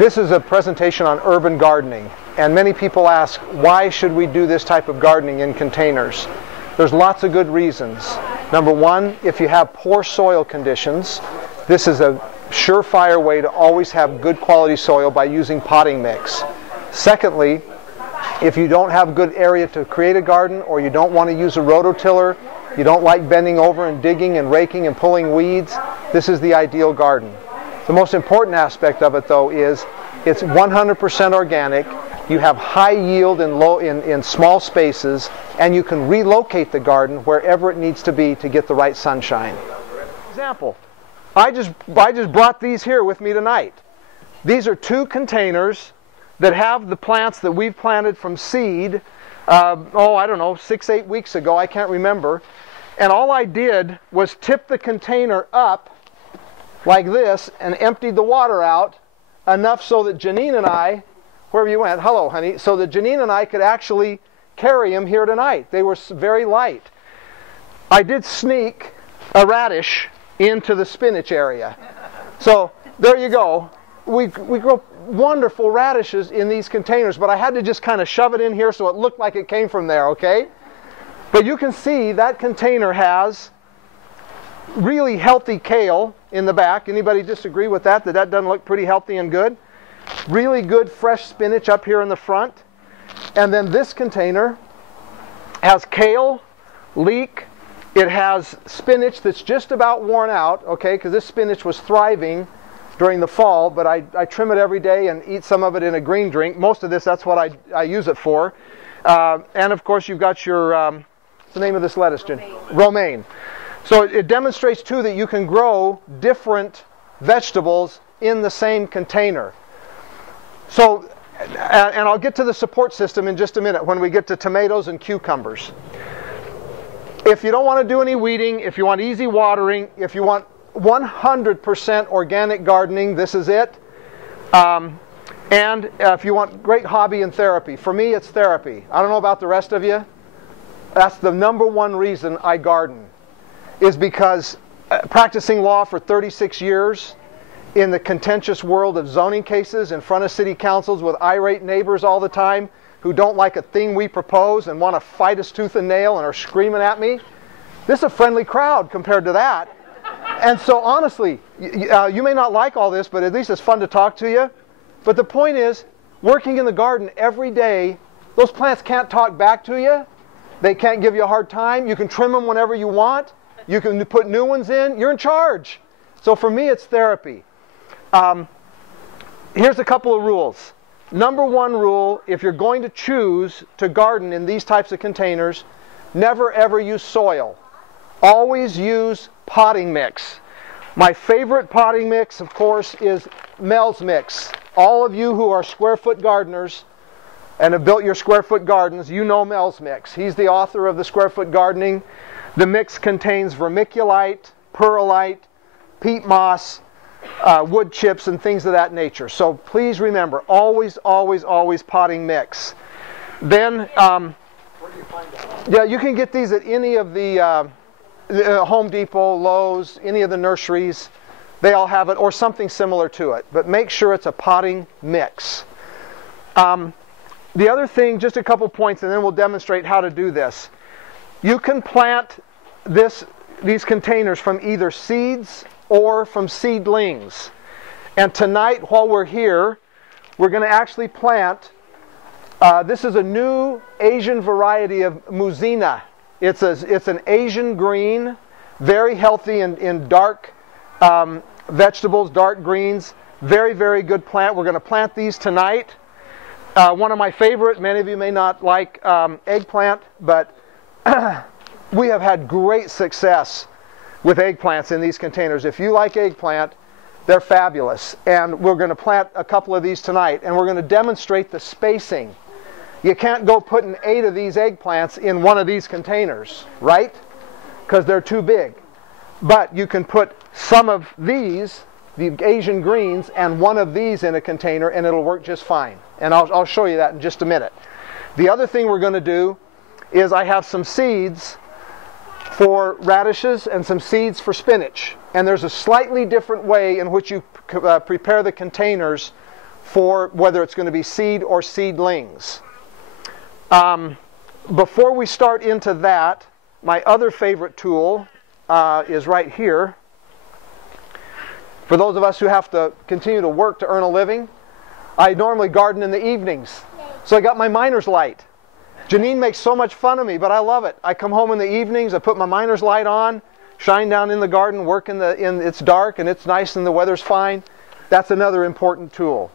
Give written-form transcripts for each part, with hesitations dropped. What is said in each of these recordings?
This is a presentation on urban gardening, and many people ask, why should we do this type of gardening in containers? There's lots of good reasons. Number one, if you have poor soil conditions, this is a surefire way to always have good quality soil by using potting mix. Secondly, if you don't have good area to create a garden, or you don't want to use a rototiller, you don't like bending over and digging and raking and pulling weeds, this is the ideal garden. The most important aspect of it, though, is it's 100% organic. You have high yield in small spaces, and you can relocate the garden wherever it needs to be to get the right sunshine. Example, I just brought these here with me tonight. These are 2 containers that have the plants that we've planted from seed, I don't know, 6-8 weeks ago, I can't remember. And all I did was tip the container up like this and emptied the water out enough so that Janine and I, wherever you went, hello honey, so that Janine and I could actually carry them here tonight. They were very light. I did sneak a radish into the spinach area. So there you go. We grow wonderful radishes in these containers, but I had to just kind of shove it in here so it looked like it came from there, okay? But you can see that container has really healthy kale in the back. Anybody disagree with that? That doesn't look pretty healthy and good? Really good fresh spinach up here in the front. And then this container has kale, leek. It has spinach that's just about worn out, okay, because this spinach was thriving during the fall, but I trim it every day and eat some of it in a green drink. Most of this, that's what I use it for. And of course, you've got your, what's the name of this lettuce, Jen? Romaine. So it demonstrates, too, that you can grow different vegetables in the same container. So, and I'll get to the support system in just a minute when we get to tomatoes and cucumbers. If you don't want to do any weeding, if you want easy watering, if you want 100% organic gardening, this is it. And if you want great hobby and therapy, for me it's therapy. I don't know about the rest of you. That's the #1 reason I garden, is because practicing law for 36 years in the contentious world of zoning cases in front of city councils with irate neighbors all the time who don't like a thing we propose and want to fight us tooth and nail and are screaming at me. This is a friendly crowd compared to that. And so honestly, you may not like all this, but at least it's fun to talk to you. But the point is, working in the garden every day, those plants can't talk back to you. They can't give you a hard time. You can trim them whenever you want. You can put new ones in. You're in charge. So for me, it's therapy. Here's a couple of rules. #1 rule, if you're going to choose to garden in these types of containers, never ever use soil. Always use potting mix. My favorite potting mix, of course, is Mel's Mix. All of you who are square foot gardeners and have built your square foot gardens, you know Mel's Mix. He's the author of the Square Foot Gardening. The mix contains vermiculite, perlite, peat moss, wood chips, and things of that nature. So please remember, always, always, always potting mix. Then, where do you find that? Yeah, you can get these at any of the Home Depot, Lowe's, any of the nurseries. They all have it, or something similar to it. But make sure it's a potting mix. The other thing, just a couple points, and then we'll demonstrate how to do this. You can plant these containers from either seeds or from seedlings. And tonight, while we're here, we're going to actually plant, this is a new Asian variety of Musina. It's an Asian green, very healthy in dark vegetables, dark greens. Very, very good plant. We're going to plant these tonight. One of my favorite, many of you may not like eggplant, but we have had great success with eggplants in these containers. If you like eggplant, they're fabulous. And we're going to plant a couple of these tonight, and we're going to demonstrate the spacing. You can't go putting 8 of these eggplants in one of these containers, right? Because they're too big. But you can put some of these, the Asian greens, and one of these in a container, and it'll work just fine. And I'll show you that in just a minute. The other thing we're going to do is I have some seeds for radishes and some seeds for spinach. And there's a slightly different way in which you prepare the containers for whether it's going to be seed or seedlings. Before we start into that, my other favorite tool is right here. For those of us who have to continue to work to earn a living, I normally garden in the evenings. So I got my miner's light. Janine makes so much fun of me, but I love it. I come home in the evenings, I put my miner's light on, shine down in the garden, work it's dark and it's nice and the weather's fine. That's another important tool.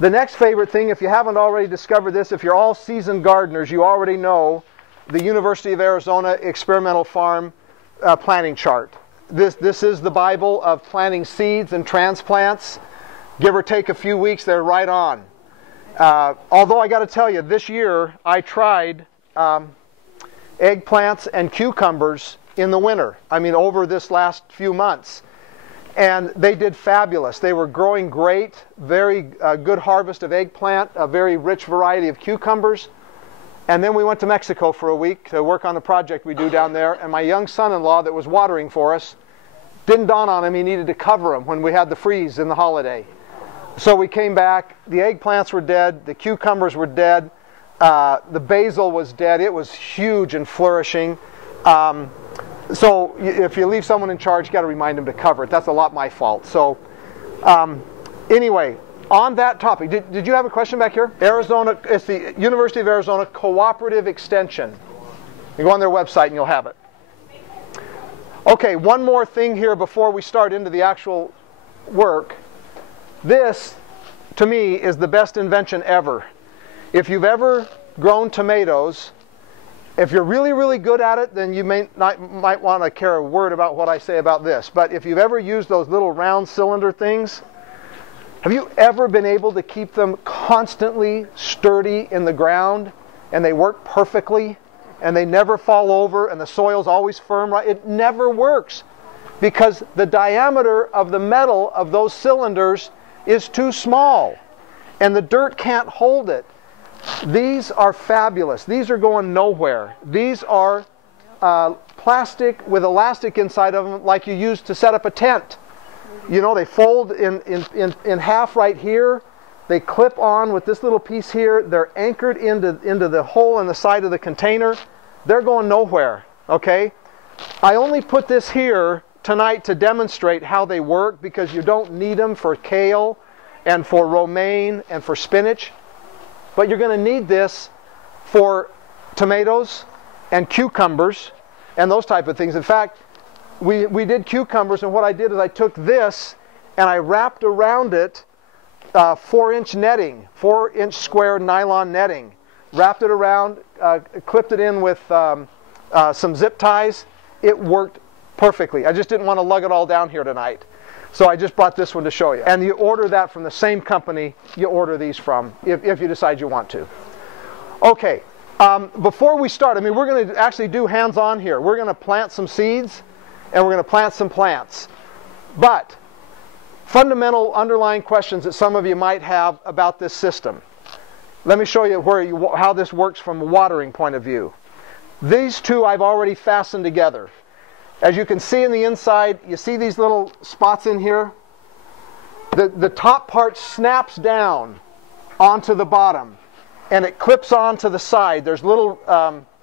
The next favorite thing, if you haven't already discovered this, if you're all seasoned gardeners, you already know the University of Arizona Experimental Farm planting chart. This is the Bible of planting seeds and transplants. Give or take a few weeks, they're right on. Although I got to tell you, this year I tried eggplants and cucumbers in the winter. I mean, over this last few months. And they did fabulous. They were growing great, very good harvest of eggplant, a very rich variety of cucumbers. And then we went to Mexico for a week to work on the project we do down there. And my young son-in-law that was watering for us, didn't dawn on him he needed to cover them when we had the freeze in the holiday. So we came back, the eggplants were dead, the cucumbers were dead, the basil was dead. It was huge and flourishing. So if you leave someone in charge, you got to remind them to cover it. That's a lot my fault. So anyway, on that topic, did you have a question back here? Arizona, it's the University of Arizona Cooperative Extension. You go on their website and you'll have it. Okay, one more thing here before we start into the actual work. This, to me, is the best invention ever. If you've ever grown tomatoes, if you're really, really good at it, then you might want to care a word about what I say about this. But if you've ever used those little round cylinder things, have you ever been able to keep them constantly sturdy in the ground and they work perfectly and they never fall over and the soil's always firm? Right? It never works because the diameter of the metal of those cylinders is too small and the dirt can't hold it. These are fabulous. These are going nowhere. These are plastic with elastic inside of them like you use to set up a tent. You know, they fold in half right here. They clip on with this little piece here. They're anchored into the hole in the side of the container. They're going nowhere, okay? I only put this here tonight to demonstrate how they work because you don't need them for kale and for romaine and for spinach. But you're going to need this for tomatoes and cucumbers and those type of things. In fact, we did cucumbers, and what I did is I took this and I wrapped around it 4-inch netting, 4-inch square nylon netting. Wrapped it around, clipped it in with some zip ties. It worked perfectly. I just didn't want to lug it all down here tonight. So I just brought this one to show you. And you order that from the same company you order these from, if you decide you want to. Okay, before we start, I mean, we're going to actually do hands-on here. We're going to plant some seeds, and we're going to plant some plants. But fundamental underlying questions that some of you might have about this system. Let me show you how this works from a watering point of view. These two I've already fastened together. As you can see in the inside, you see these little spots in here? The top part snaps down onto the bottom and it clips onto the side. There's little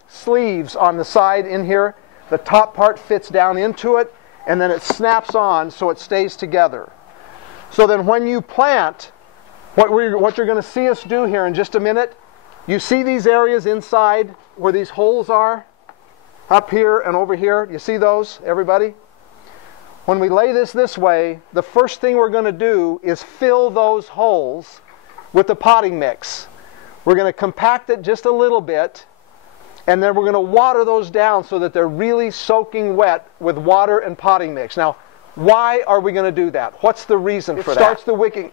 sleeves on the side in here. The top part fits down into it and then it snaps on so it stays together. So then when you plant, what you're going to see us do here in just a minute, you see these areas inside where these holes are? Up here and over here, you see those, everybody? When we lay this way, the first thing we're going to do is fill those holes with the potting mix. We're going to compact it just a little bit, and then we're going to water those down so that they're really soaking wet with water and potting mix. Now, why are we going to do that? What's the reason for that? It starts the wicking.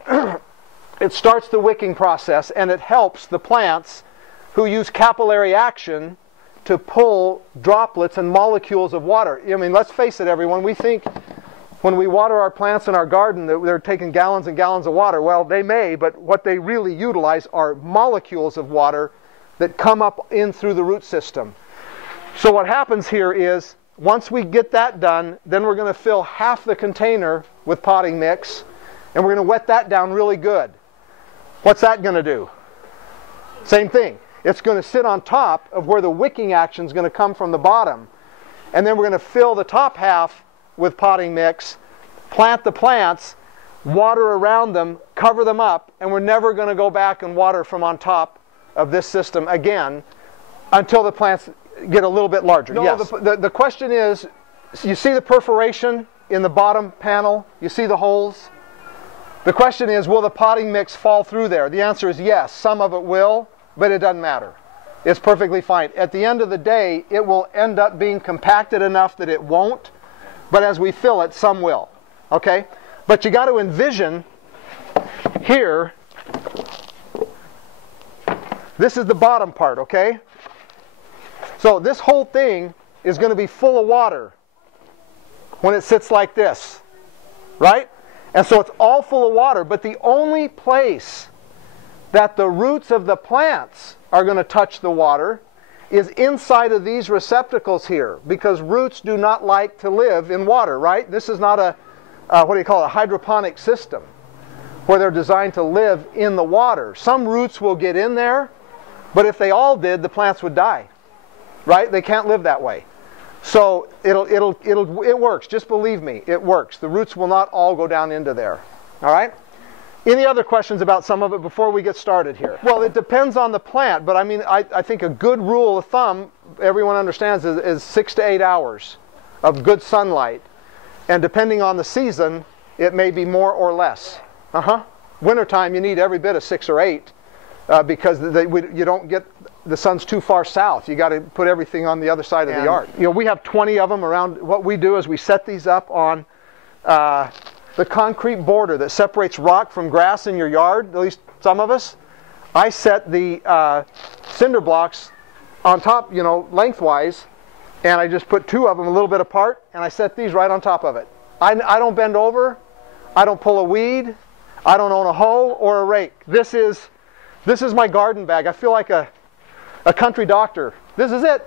It starts the wicking process, and it helps the plants who use capillary action to pull droplets and molecules of water. I mean, let's face it, everyone. We think when we water our plants in our garden that they're taking gallons and gallons of water. Well, they may, but what they really utilize are molecules of water that come up in through the root system. So what happens here is, once we get that done, then we're going to fill half the container with potting mix, and we're going to wet that down really good. what's that going to do? Same thing. It's going to sit on top of where the wicking action is going to come from the bottom. And then we're going to fill the top half with potting mix, plant the plants, water around them, cover them up, and we're never going to go back and water from on top of this system again until the plants get a little bit larger. No, yes. The question is, you see the perforation in the bottom panel? You see the holes? The question is, will the potting mix fall through there? The answer is yes. Some of it will, but it doesn't matter. It's perfectly fine. At the end of the day, it will end up being compacted enough that it won't, but as we fill it, some will. Okay? But you got to envision here, this is the bottom part, okay? So this whole thing is going to be full of water when it sits like this, right? And so it's all full of water, but the only place that the roots of the plants are going to touch the water is inside of these receptacles here, because roots do not like to live in water, right? This is not a, what do you call it, a hydroponic system where they're designed to live in the water. Some roots will get in there, but if they all did, the plants would die, right? They can't live that way. So it works. Just believe me, it works. The roots will not all go down into there. All right? Any other questions about some of it before we get started here? Well, it depends on the plant, but I mean, I think a good rule of thumb, everyone understands, is 6 to 8 hours of good sunlight. And depending on the season, it may be more or less. Wintertime, you need every bit of 6 or 8 because you don't get, the sun's too far south. You got to put everything on the other side of the yard. You know, we have 20 of them around. What we do is we set these up on the concrete border that separates rock from grass in your yard, at least some of us. I set the cinder blocks on top, you know, lengthwise, and I just put 2 of them a little bit apart, and I set these right on top of it. I don't bend over. I don't pull a weed. I don't own a hoe or a rake. This is my garden bag. I feel like a country doctor. This is it.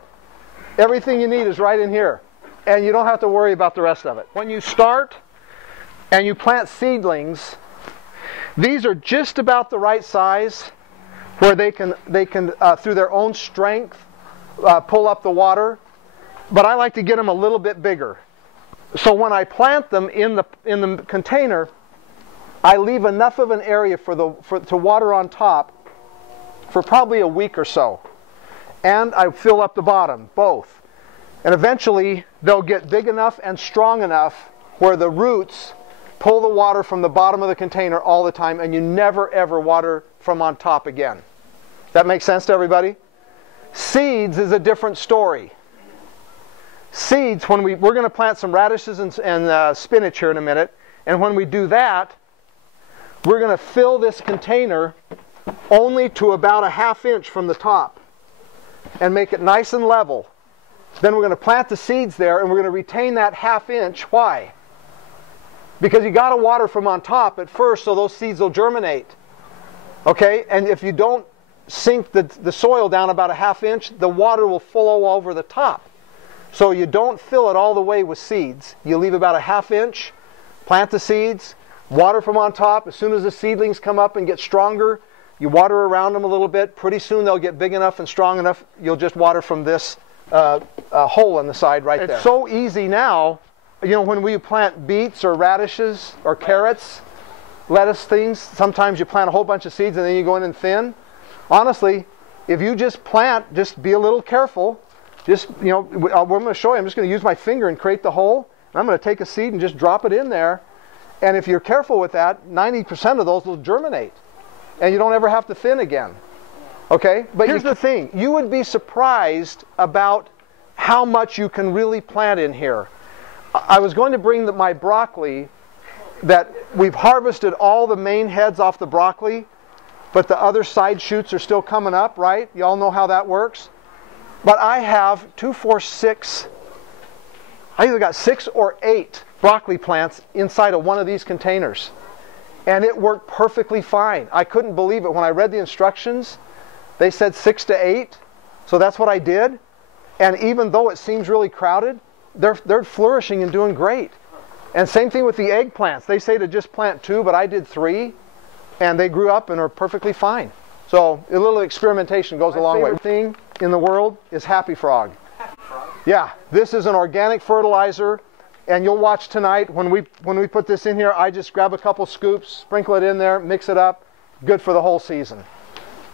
Everything you need is right in here, and you don't have to worry about the rest of it. When you start and you plant seedlings, these are just about the right size where they can through their own strength pull up the water, but I like to get them a little bit bigger. So when I plant them in the container, I leave enough of an area to water on top for probably a week or so. And I fill up the bottom, both. And eventually they'll get big enough and strong enough where the roots pull the water from the bottom of the container all the time, and you never ever water from on top again. That makes sense to everybody? Seeds is a different story. Seeds, when we're going to plant some radishes and spinach here in a minute, and when we do that, we're going to fill this container only to about a ½ inch from the top and make it nice and level. Then we're going to plant the seeds there, and we're going to retain that ½ inch. Why? Because you got to water from on top at first so those seeds will germinate. Okay? And if you don't sink the soil down about a ½ inch, the water will flow over the top. So you don't fill it all the way with seeds. You leave about a ½ inch, plant the seeds, water from on top. As soon as the seedlings come up and get stronger, you water around them a little bit. Pretty soon they'll get big enough and strong enough, you'll just water from this hole in the side right there. It's so easy now. You know, when we plant beets or radishes or carrots, lettuce things, sometimes you plant a whole bunch of seeds and then you go in and thin. Honestly, if you just plant, just be a little careful. Just, you know, what I'm going to show you, I'm just going to use my finger and create the hole. And I'm going to take a seed and just drop it in there. And if you're careful with that, 90% of those will germinate. And you don't ever have to thin again. Okay? But here's the thing. You would be surprised about how much you can really plant in here. I was going to bring my broccoli, that we've harvested all the main heads off the broccoli, but the other side shoots are still coming up, right? You all know how that works? But I have 2, 4, 6, I either got 6 or 8 broccoli plants inside of one of these containers. And it worked perfectly fine. I couldn't believe it. When I read the instructions, they said 6 to 8. So that's what I did. And even though it seems really crowded, they're flourishing and doing great. And same thing with the eggplants. They say to just plant 2, but I did 3. and they grew up and are perfectly fine. So a little experimentation goes a long way. My favorite thing in the world is Happy Frog. Happy Frog? Yeah, this is an organic fertilizer, and you'll watch tonight when we put this in here, I just grab a couple scoops, sprinkle it in there, mix it up, good for the whole season.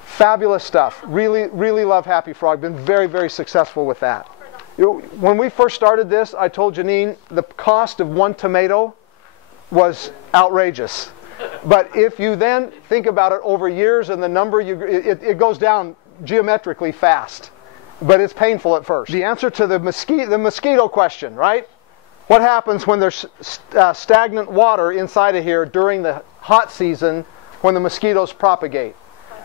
Fabulous stuff. Really, really love Happy Frog. Been very, very successful with that. When we first started this, I told Janine the cost of one tomato was outrageous. But if you then think about it over years and the number, it goes down geometrically fast. But it's painful at first. The answer to the mosquito question, right? What happens when there's stagnant water inside of here during the hot season when the mosquitoes propagate?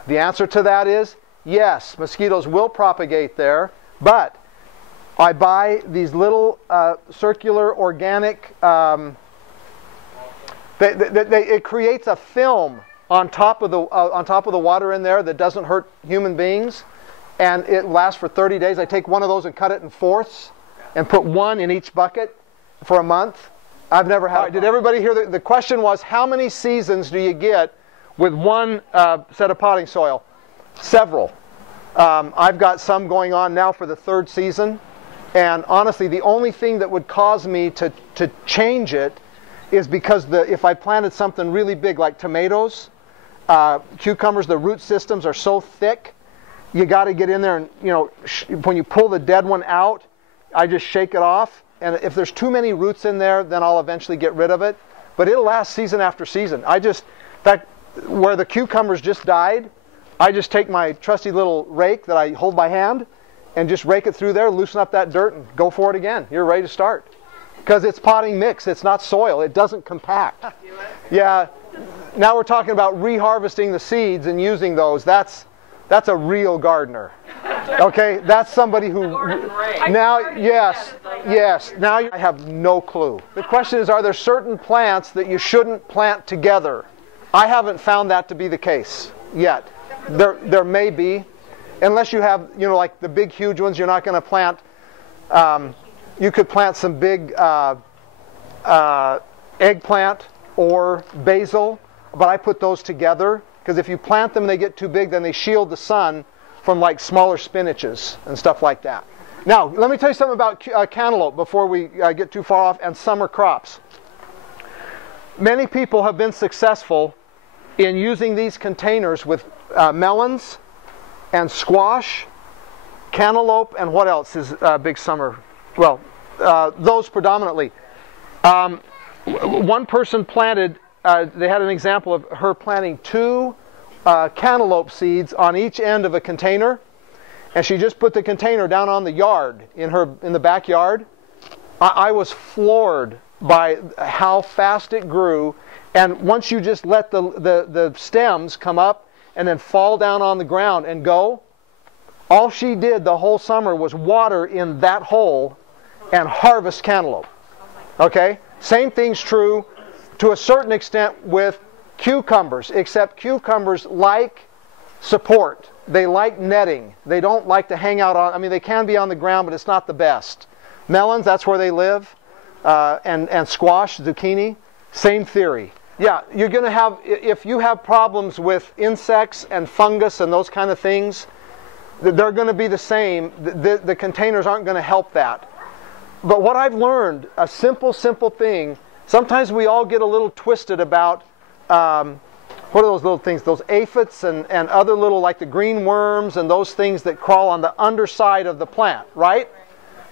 The answer to that is yes, mosquitoes will propagate there, but I buy these little circular organic, it creates a film on top of the water in there that doesn't hurt human beings, and it lasts for 30 days. I take one of those and cut it in fourths and put one in each bucket for a month. I've never had it. Did everybody hear the question was, how many seasons do you get with one set of potting soil? Several. I've got some going on now for the third season, and honestly the only thing that would cause me to change it is because if I planted something really big like tomatoes, cucumbers, the root systems are so thick, you got to get in there and, you know, when you pull the dead one out, I just shake it off, and if there's too many roots in there, then I'll eventually get rid of it. But it'll last season after season. Where the cucumbers just died, I just take my trusty little rake that I hold by hand and just rake it through there, loosen up that dirt, and go for it again. You're ready to start. Because it's potting mix, it's not soil, it doesn't compact. Yeah, now we're talking about reharvesting the seeds and using those. That's a real gardener. Okay, that's somebody who now, yes, now I have no clue. The question is, are there certain plants that you shouldn't plant together? I haven't found that to be the case yet. There may be, unless you have, you know, like the big huge ones, you're not going to plant. You could plant some big eggplant or basil, but I put those together because if you plant them and they get too big, then they shield the sun from like smaller spinaches and stuff like that. Now, let me tell you something about cantaloupe before we get too far off, and summer crops. Many people have been successful in using these containers with melons and squash, cantaloupe, and what else is big summer? Well, those predominantly. One person planted, they had an example of her planting 2 cantaloupe seeds on each end of a container, and she just put the container down on the yard, in the backyard. I was floored by how fast it grew, and once you just let the stems come up and then fall down on the ground and go, all she did the whole summer was water in that hole and harvest cantaloupe. Okay? Same thing's true to a certain extent with cucumbers, except cucumbers like support. They like netting. They don't like to hang out on, I mean, they can be on the ground, but it's not the best. Melons, that's where they live, and squash, zucchini, same theory. Yeah, you're going to have, if you have problems with insects and fungus and those kind of things, they're going to be the same. The containers aren't going to help that. But what I've learned, a simple thing, sometimes we all get a little twisted about, what are those little things? Those aphids and other little, like the green worms and those things that crawl on the underside of the plant, right?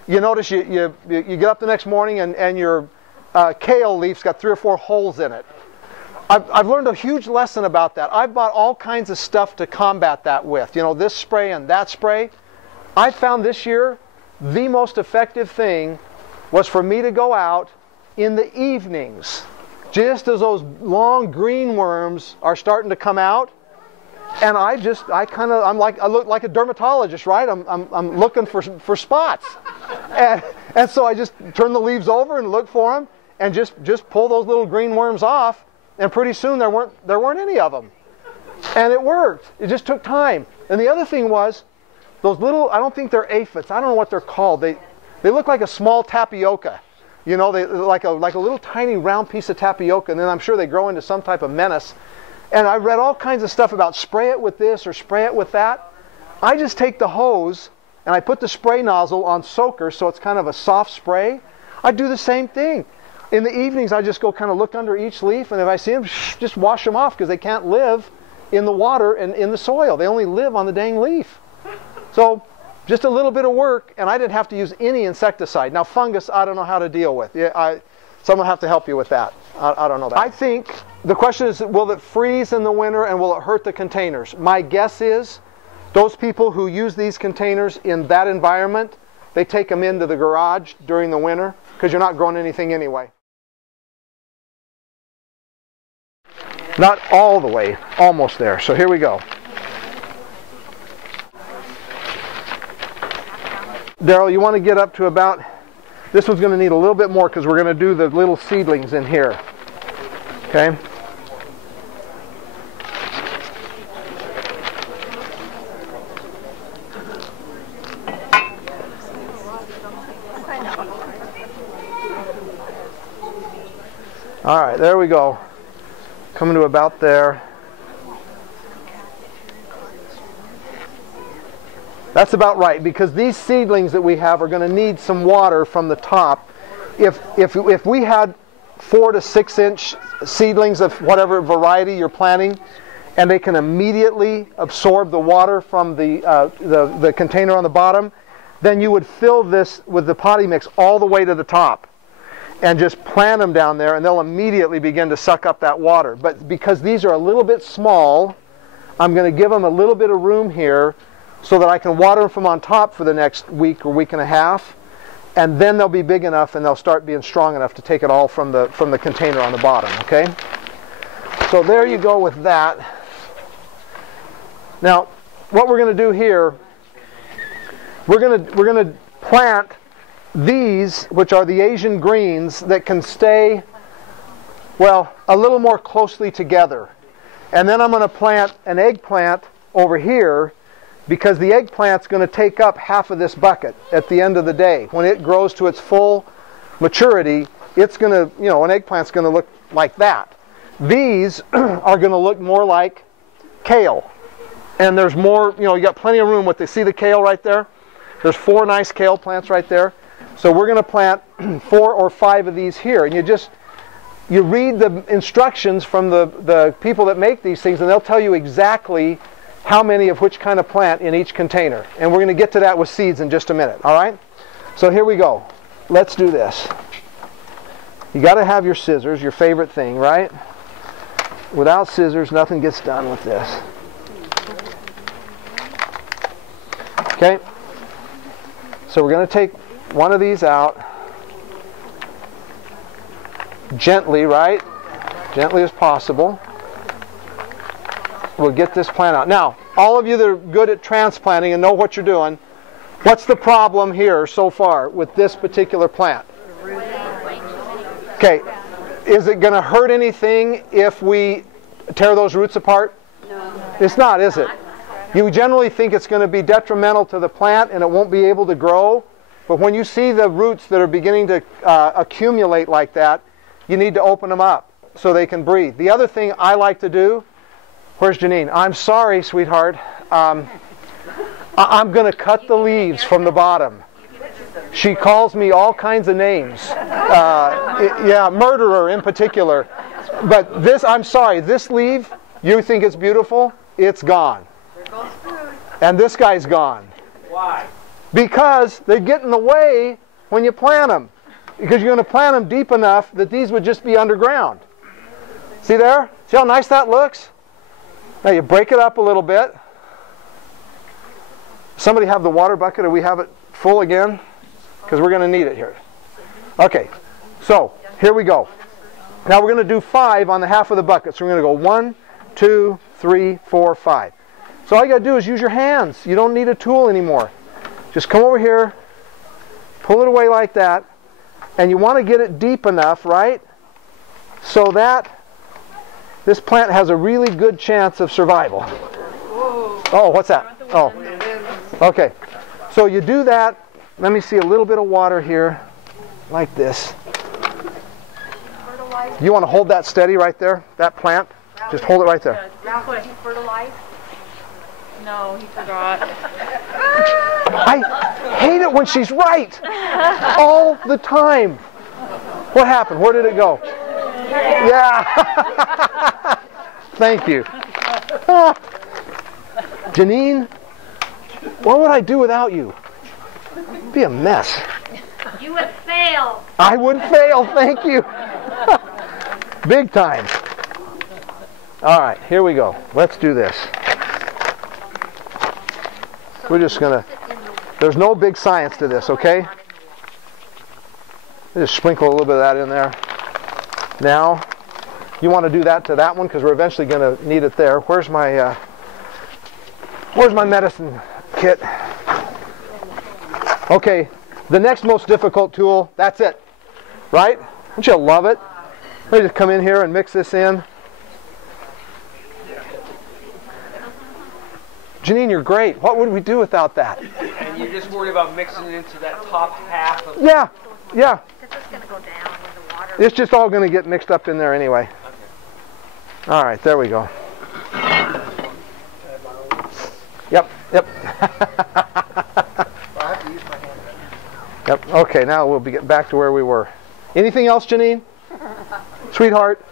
You notice you get up the next morning and your kale leaf's got 3 or 4 holes in it. I've learned a huge lesson about that. I've bought all kinds of stuff to combat that with. You know, this spray and that spray. I found this year the most effective thing was for me to go out in the evenings, just as those long green worms are starting to come out, and I look like a dermatologist, right? I'm looking for spots, and so I just turn the leaves over and look for them, and just pull those little green worms off. And pretty soon there weren't any of them. And it worked. It just took time. And the other thing was, those little, I don't think they're aphids. I don't know what they're called. They look like a small tapioca. You know, they like a little tiny round piece of tapioca. And then I'm sure they grow into some type of menace. And I read all kinds of stuff about spray it with this or spray it with that. I just take the hose and I put the spray nozzle on soaker so it's kind of a soft spray. I do the same thing. In the evenings, I just go kind of look under each leaf, and if I see them, just wash them off, because they can't live in the water and in the soil. They only live on the dang leaf. So just a little bit of work, and I didn't have to use any insecticide. Now fungus, I don't know how to deal with. Someone will have to help you with that. I don't know that. I think the question is, will it freeze in the winter and will it hurt the containers? My guess is those people who use these containers in that environment, they take them into the garage during the winter, because you're not growing anything anyway. Not all the way, almost there. So here we go. Daryl, you want to get up to about, this one's going to need a little bit more because we're going to do the little seedlings in here. Okay? All right, there we go. Coming to about there. That's about right, because these seedlings that we have are going to need some water from the top. If we had 4 to 6 inch seedlings of whatever variety you're planting, and they can immediately absorb the water from the container on the bottom, then you would fill this with the potting mix all the way to the top and just plant them down there, and they'll immediately begin to suck up that water. But because these are a little bit small, I'm going to give them a little bit of room here so that I can water them from on top for the next week or week and a half, and then they'll be big enough and they'll start being strong enough to take it all from the container on the bottom. Okay? So there you go with that. Now, what we're going to do here, we're going to plant these, which are the Asian greens, that can stay, well, a little more closely together. And then I'm going to plant an eggplant over here, because the eggplant's going to take up half of this bucket at the end of the day. When it grows to its full maturity, it's going to, an eggplant's going to look like that. These are going to look more like kale. And there's more, you got plenty of room with this. See the kale right there? There's 4 nice kale plants right there. So we're going to plant 4 or 5 of these here. And you read the instructions from the people that make these things, and they'll tell you exactly how many of which kind of plant in each container. And we're going to get to that with seeds in just a minute. All right? So here we go. Let's do this. You got to have your scissors, your favorite thing, right? Without scissors, nothing gets done with this. Okay? So we're going to take one of these out. Gently, right? Gently as possible. We'll get this plant out. Now, all of you that are good at transplanting and know what you're doing, what's the problem here so far with this particular plant? Okay, is it going to hurt anything if we tear those roots apart? No. It's not, is it? You generally think it's going to be detrimental to the plant and it won't be able to grow. But when you see the roots that are beginning to accumulate like that, you need to open them up so they can breathe. The other thing I like to do, where's Janine? I'm sorry, sweetheart. I'm going to cut the leaves from the bottom. She calls me all kinds of names. Yeah, murderer in particular. But this, I'm sorry, this leaf, you think it's beautiful? It's gone. And this guy's gone. Why? Because they get in the way when you plant them. Because you're going to plant them deep enough that these would just be underground. See there? See how nice that looks? Now you break it up a little bit. Somebody have the water bucket, or we have it full again? Because we're going to need it here. Okay, so here we go. Now we're going to do 5 on the half of the bucket. So we're going to go 1, 2, 3, 4, 5. So all you got to do is use your hands. You don't need a tool anymore. Just come over here, pull it away like that, and you want to get it deep enough, right? So that this plant has a really good chance of survival. Oh, what's that? Oh, okay. So you do that. Let me see a little bit of water here, like this. You want to hold that steady right there, that plant? Just hold it right there. Did he fertilize? No, he forgot. I hate it when she's right. All the time. What happened? Where did it go? Yeah. Thank you. Janine, what would I do without you? It'd be a mess. You would fail. I would fail, thank you. Big time. All right, here we go. Let's do this. We're just going to, there's no big science to this, okay? Just sprinkle a little bit of that in there. Now, you want to do that to that one because we're eventually going to need it there. Where's my medicine kit? Okay, the next most difficult tool, that's it, right? Don't you love it? Let me just come in here and mix this in. Janine, you're great. What would we do without that? And you're just worried about mixing it into that top half of Yeah. Because it's going to go down when the water... It's just all going to get mixed up in there anyway. Okay. All right, there we go. Yep. Yep. Okay, now we'll get back to where we were. Anything else, Janine? Sweetheart?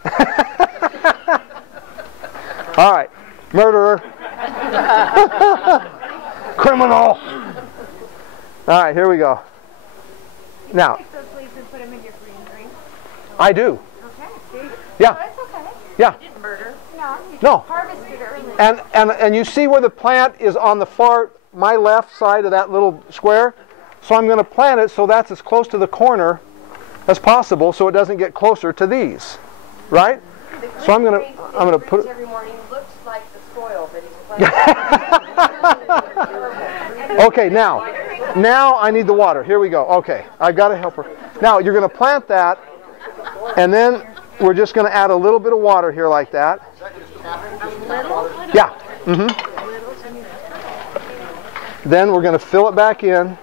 All right. Murderer. Criminal. All right, here we go. Now. Take those leaves and put them in your greenery. I do. Okay, see? Yeah. No, it's okay. Yeah. You didn't murder. No, you No. harvested early. And you see where the plant is on the my left side of that little square? So I'm going to plant it so that's as close to the corner as possible so it doesn't get closer to these. Right? So I'm going to put it... Every morning looks like the soil that he's planting. Okay, now I need the water. Here we go. Okay, I've got to help her. Now you're going to plant that, and then we're just going to add a little bit of water here like that. Yeah. Then we're going to fill it back in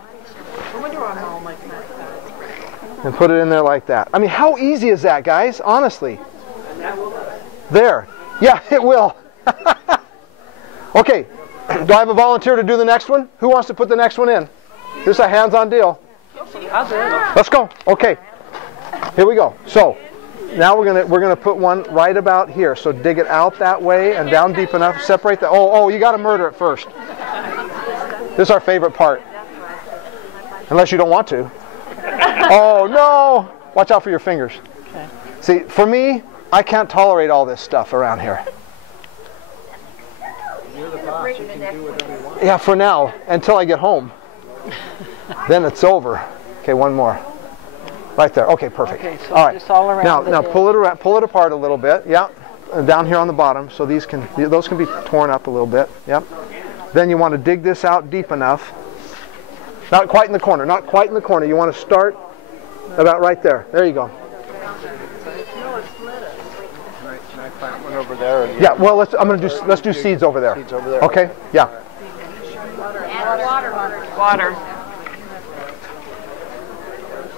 and put it in there like that. I mean, how easy is that, guys? Honestly. There. Yeah, it will. Okay. Do I have a volunteer to do the next one? Who wants to put the next one in? This is a hands-on deal. Let's go. Okay. Here we go. So now we're gonna put one right about here. So dig it out that way and down deep enough. Separate the. Oh, you got to murder it first. This is our favorite part. Unless you don't want to. Oh no! Watch out for your fingers. See, for me, I can't tolerate all this stuff around here. Yeah, for now, until I get home. Then it's over. Okay, one more. Right there. Okay, perfect. Okay, so all right. just all around Now pull it apart a little bit. Yeah. Down here on the bottom, so those can be torn up a little bit. Yep. Then you want to dig this out deep enough. Not quite in the corner. Not quite in the corner. You want to start about right there. There you go. Can I plant one over there? Yeah. Well, let's do seeds over there. Seeds over there. Okay. Yeah. Water.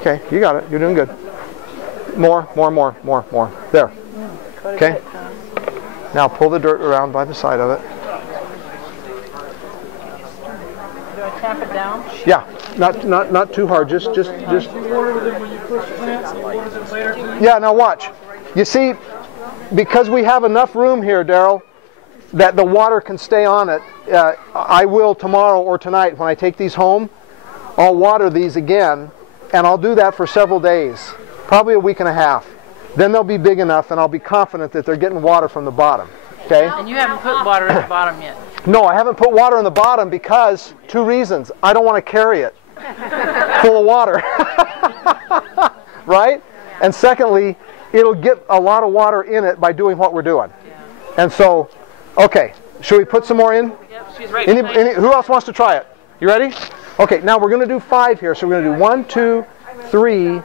Okay, you got it. You're doing good. More. There. Okay. Now pull the dirt around by the side of it. Do I tap it down? Yeah. Not too hard. Just. Yeah. Now watch. You see, because we have enough room here, Daryl, that the water can stay on it. I will tomorrow or tonight when I take these home. I'll water these again. And I'll do that for several days, probably a week and a half. Then they'll be big enough and I'll be confident that they're getting water from the bottom. Okay? And you haven't put water at the bottom yet. No, I haven't put water on the bottom because, two reasons. I don't want to carry it full of water. Right? And secondly, it'll get a lot of water in it by doing what we're doing. And so, okay, should we put some more in? Yep, she's right. Who else wants to try it? You ready? Okay, now we're going to do 5 here. So we're going to do 1, 2, 3,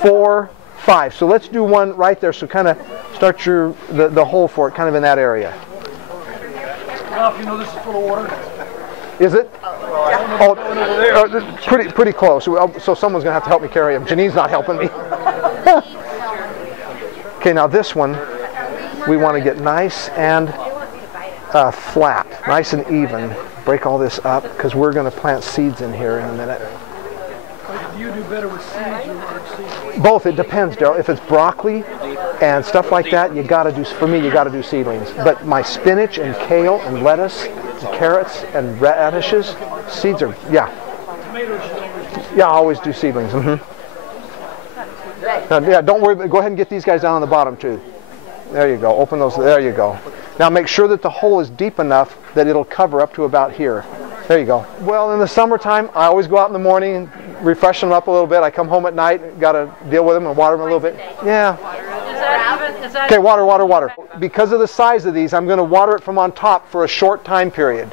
4, 5. So let's do one right there. So kind of start the hole for it kind of in that area. Ralph, you know this is full of water? Is it? Oh, pretty close. So someone's going to have to help me carry him. Janine's not helping me. Okay, now this one. we want to get nice and flat, nice and even. Break all this up because we're going to plant seeds in here in a minute. Do you do better with seeds or large seeds? Both. It depends, Daryl. If it's broccoli and stuff like that, you got to do. For me, you got to do seedlings. But my spinach and kale and lettuce, and carrots and radishes, seeds are Tomatoes, I always do seedlings. Now, yeah, don't worry. Go ahead and get these guys down on the bottom too. There you go. Open those. There you go. Now make sure that the hole is deep enough that it'll cover up to about here. There you go. Well, in the summertime, I always go out in the morning and refresh them up a little bit. I come home at night, got to deal with them and water them a little bit. Yeah. Okay, water. Because of the size of these, I'm going to water it from on top for a short time period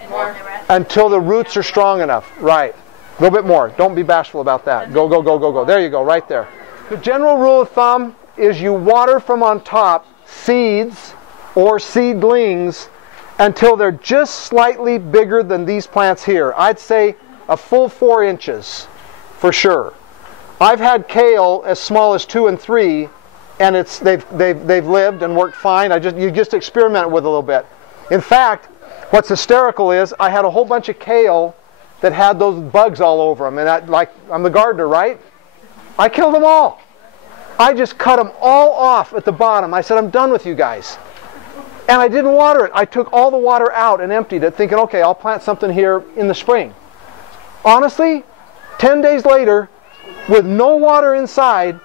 until the roots are strong enough. Right. A little bit more. Don't be bashful about that. Go. There you go, right there. The general rule of thumb is you water from on top seeds or seedlings until they're just slightly bigger than these plants here. I'd say a full 4 inches for sure. I've had kale as small as 2 and 3, and they've lived and worked fine. You just experiment with it a little bit. In fact, what's hysterical is I had a whole bunch of kale that had those bugs all over them, and I'm the gardener, right? I killed them all. I just cut them all off at the bottom. I said, I'm done with you guys. And I didn't water it. I took all the water out and emptied it, thinking, okay, I'll plant something here in the spring. Honestly, 10 days later, with no water inside,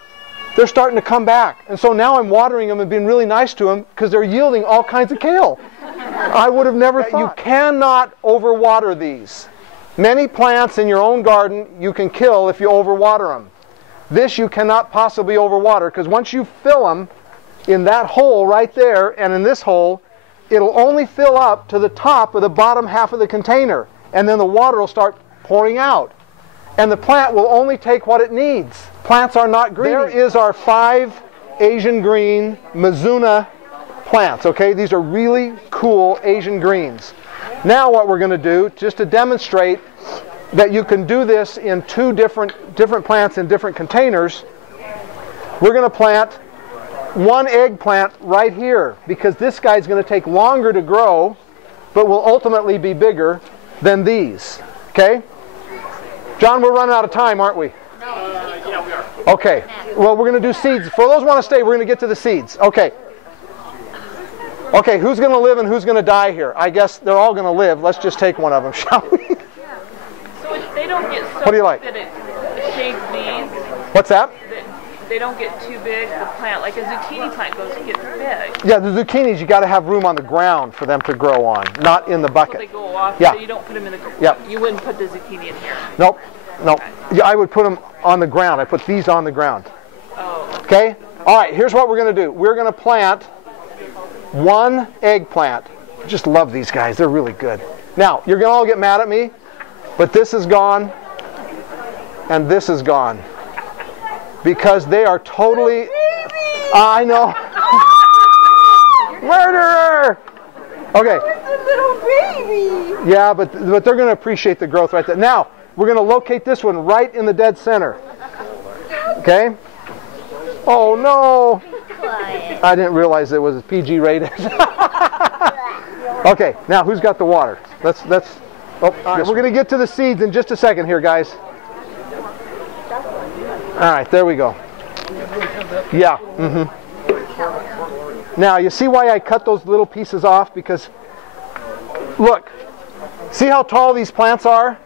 they're starting to come back. And so now I'm watering them and being really nice to them because they're yielding all kinds of kale. I would have never thought. You cannot overwater these. Many plants in your own garden you can kill if you overwater them. This you cannot possibly overwater because once you fill them in that hole right there and in this hole, it'll only fill up to the top of the bottom half of the container, and then the water will start pouring out. And the plant will only take what it needs. Plants are not greedy. There is our 5 Asian green Mizuna plants, okay? These are really cool Asian greens. Now what we're going to do, just to demonstrate that you can do this in 2 different plants in different containers, we're going to plant 1 eggplant right here because this guy's going to take longer to grow but will ultimately be bigger than these. Okay? John, we're running out of time, aren't we? Yeah, we are. Okay. Well, we're going to do seeds. For those who want to stay, we're going to get to the seeds. Okay. Okay, who's going to live and who's going to die here? I guess they're all going to live. Let's just take one of them, shall we? So if they don't get so What do you like? that it shades these, What's that? they don't get too big, the plant, like a zucchini plant gets big. Yeah, the zucchinis, you got to have room on the ground for them to grow on, not in the So bucket. they go off, Yeah. so you don't put them in the, Yeah. you wouldn't put the zucchini in here. Nope. Yeah, I would put them on the ground. I put these on the ground. Oh. Okay? All right, here's what we're going to do. We're going to plant 1 eggplant. I just love these guys. They're really good. Now, you're going to all get mad at me, but this is gone and this is gone. Because they are totally... I know. Murderer! Okay. Little baby. Yeah, but they're going to appreciate the growth right there. Now, we're going to locate this one right in the dead center. Okay? Oh, no. I didn't realize it was PG rated. Okay, now who's got the water? Let's all right, we're going to get to the seeds in just a second here, guys. All right, there we go. Yeah. Now, you see why I cut those little pieces off? Because, look, see how tall these plants are?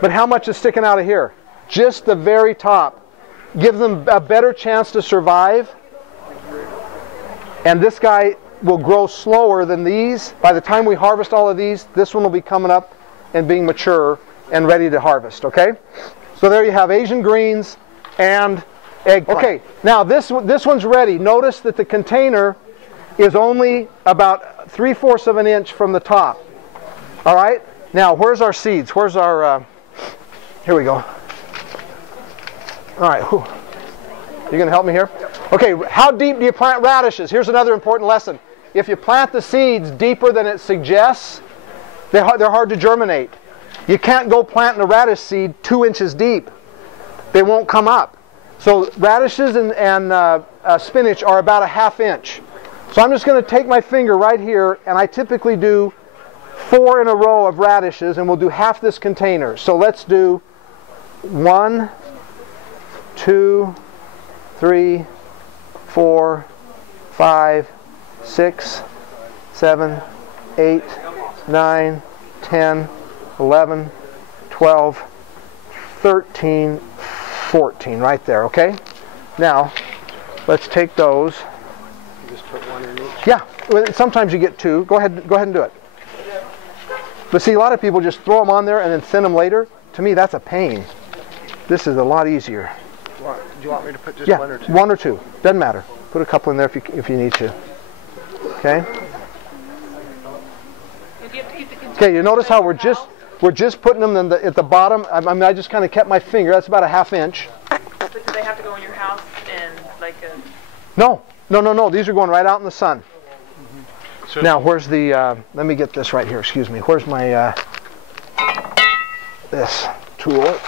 But how much is sticking out of here? Just the very top. Gives them a better chance to survive. And this guy will grow slower than these. By the time we harvest all of these, this one will be coming up and being mature and ready to harvest, okay? So there you have Asian greens and eggplant. Okay, now this one's ready. Notice that the container is only about 3/4 of an inch from the top. All right? Now, where's our seeds? Where's our... here we go. All right. Whew. You going to help me here? Okay, how deep do you plant radishes? Here's another important lesson. If you plant the seeds deeper than it suggests, they're hard to germinate. You can't go planting a radish seed 2 inches deep. They won't come up. So radishes and spinach are about a 1/2 inch. So I'm just going to take my finger right here, and I typically do 4 in a row of radishes, and we'll do half this container. So let's do 1, 2, 3, 4, 5, 6, 7, 8, 9, 10, 11, 12, 13, 14, right there, okay? Now, let's take those. You just put 1 in each? Yeah, well, sometimes you get 2. Go ahead and do it. But see, a lot of people just throw them on there and then thin them later. To me, that's a pain. This is a lot easier. Do you want me to put just Yeah, 1 or 2? 1 or 2. Doesn't matter. Put a couple in there if you need to. Okay? And do you have to keep the container Okay, you notice how we're in the just house? putting them at the bottom. I mean, I just kind of kept my finger. That's about a ½ inch. But do they have to go in your house and like a... No. These are going right out in the sun. So Now, where's the, let me get this right here, excuse me. Where's my, this tool?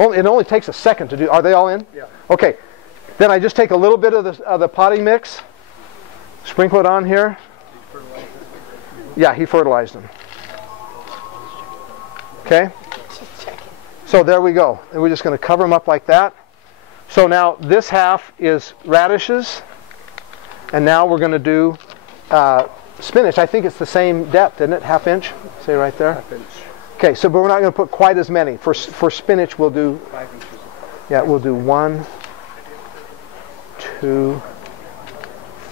Oh, it only takes a second to do. Are they all in? Yeah. Okay. Then I just take a little bit of the potting mix, sprinkle it on here. Yeah, he fertilized them. Okay. So there we go. And we're just going to cover them up like that. So now this half is radishes. And now we're going to do spinach. I think it's the same depth, isn't it? ½ inch? Say right there. ½ inch. Okay, so but we're not going to put quite as many. For spinach, we'll do 5 inches. yeah, we'll do 1, 2,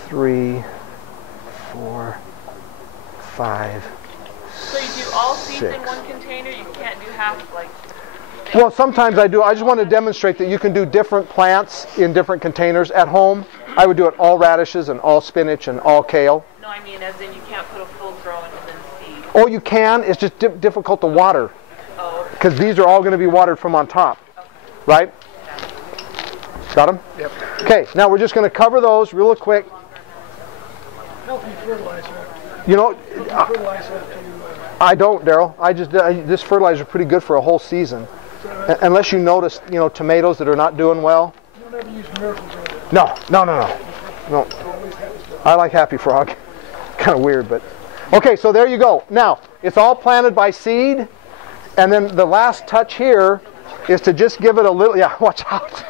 3, 4, 5. So you do all seeds in 6. one container? You can't do half like... Well, sometimes I do. I just want to demonstrate that you can do different plants in different containers. At home, I would do it all radishes and all spinach and all kale. No, I mean as in you can't put a full grown and then seed. Oh, you can. It's just difficult to water Oh, because these are all going to be watered from on top, right? Got them? Yep. Okay, now we're just going to cover those real quick. How do you fertilize that? You know, Fertilize that to I don't, Daryl. This fertilizer is pretty good for a whole season. Unless you notice, you know, tomatoes that are not doing well. you don't ever use miracles on it. No. I like Happy Frog. Kind of weird, but. Okay, so there you go. Now, it's all planted by seed. And then the last touch here is to just give it a little, yeah, watch out.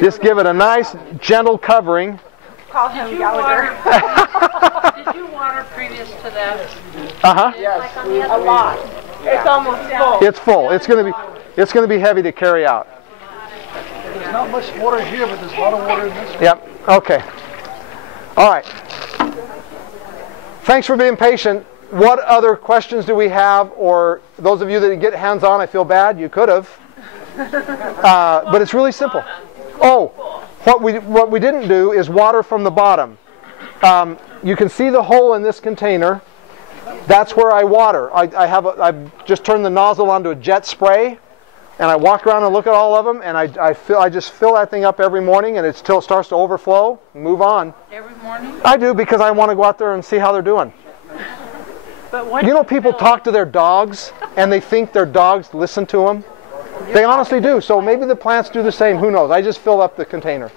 Just give it a nice, gentle covering. Call him Gallagher. Did you water previous to that? Uh-huh. Yes, a lot. It's almost full. It's full. It's going to be heavy to carry out. There's not much water here, but there's a lot of water in this one. Yep. Okay. All right. Thanks for being patient. What other questions do we have? Or those of you that get hands-on, I feel bad. You could have. But it's really simple. Oh, what we didn't do is water from the bottom. You can see the hole in this container. That's where I water. I've just turned the nozzle onto a jet spray, and I walk around and look at all of them, and I just fill that thing up every morning, and it still starts to overflow. Move on. Every morning? I do because I want to go out there and see how they're doing. But what You know, people talk to their dogs, and they think their dogs listen to them. They honestly do. So maybe the plants do the same. Who knows? I just fill up the container.